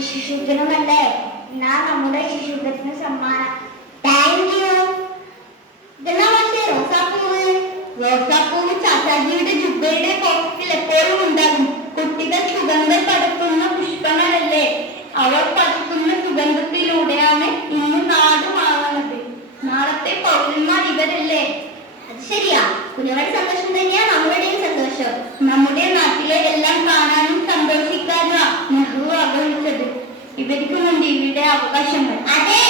ശിശുദിനമല്ലേ? എന്നാ നമ്മുടെ ശിശുദിന സമ്മാനം. Thank you. ഇതെന്നാ പക്ഷേ റോസാപ്പൂവ്? റോസാപ്പൂവ് ചാച്ചാജിയുടെ ജുബയുടെ പോക്കറ്റിൽ എപ്പോഴും ഉണ്ടാകും. കുട്ടികൾ സുഗന്ധം പടർത്തുന്ന പുഷ്പങ്ങളല്ലേ? അവർ പടർത്തുന്ന സുഗന്ധത്തിലൂടെയാണ് ഇന്ന് നാട് മാറുന്നത്. നാളത്തെ പൗരന്മാർ ഇവരല്ലേ? അത് ശരിയാ. കുഞ്ഞുങ്ങളുടെ സന്തോഷം തന്നെയാ നമ്മുടെയും സന്തോഷം. നമ്മുടെ നാട്ടിലെ എല്ലാം കാണാനും സന്തോഷിക്കാനുമാ നെഹ്റു ആഗ്രഹിച്ചത്. ഇവർക്ക് മുൻപ് ഇവിടെ അവകാശങ്ങൾ. അതെ,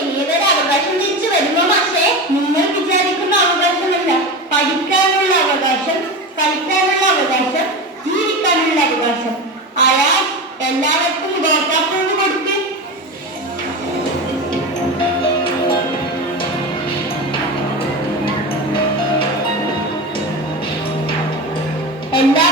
ഇവരുടെ അവകാശം തിരിച്ചു വരുമോ? പക്ഷേ നിങ്ങൾ വിചാരിക്കുന്ന അവകാശമല്ല. പഠിക്കാനുള്ള അവകാശം, കളിക്കാനുള്ള അവകാശം, ജീവിക്കാനുള്ള അവകാശം. അയാൾ എല്ലാവർക്കും റോസാപ്പൂവ് കൊടുത്ത് എല്ലാ